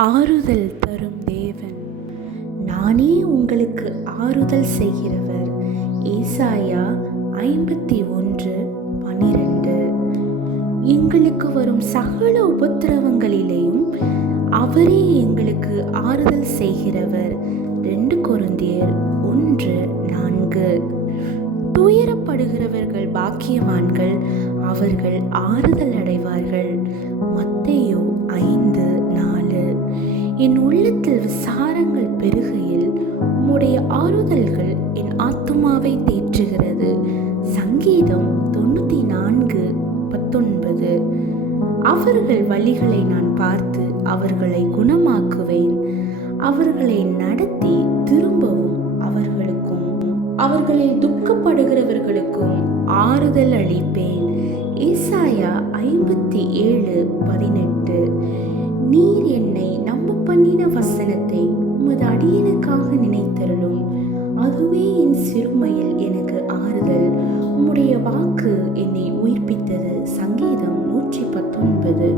ஆறுதல் தரும் தேவன். நானே உங்களுக்கு ஆறுதல் செய்கிறவர். ஏசாயா ஐம்பத்தி ஒன்று பனிரெண்டு எங்களுக்கு வரும் சகல உபத்திரவங்களிலேயும் அவரே எங்களுக்கு ஆறுதல் செய்கிறவர். ரெண்டு குருந்தியர் ஒன்று நான்கு. துயரப்படுகிறவர்கள் பாக்கியவான்கள் அவர்கள் ஆறுதல் அடைவார்கள். என் உள்ளத்தில் விசாரங்கள் பெருகையில் உம்முடைய ஆறுதல்கள் என் ஆத்துமாவை தேற்றுகிறது. சங்கீதம் தொண்ணூற்றி நான்கு பத்தொன்பது. அவர்கள் வழிகளை நான் பார்த்து அவர்களை குணமாக்குவேன். அவர்களை நடத்தி திரும்பவும் அவர்களுக்கும் அவர்களில் துக்கப்படுகிறவர்களுக்கும் ஆறுதல் அளிப்பேன். ஈசாயா ஐம்பத்தி ஏழு பதினெட்டு. பண்ணின வசனத்தை உமது அடியனுக்காக நினைத்தருளும். அதுவே என் சிறுமையில் எனக்கு ஆறுதல். உம்முடைய வாக்கு என்னை உயிர்ப்பித்தது. சங்கீதம் நூற்றி பத்தொன்பது.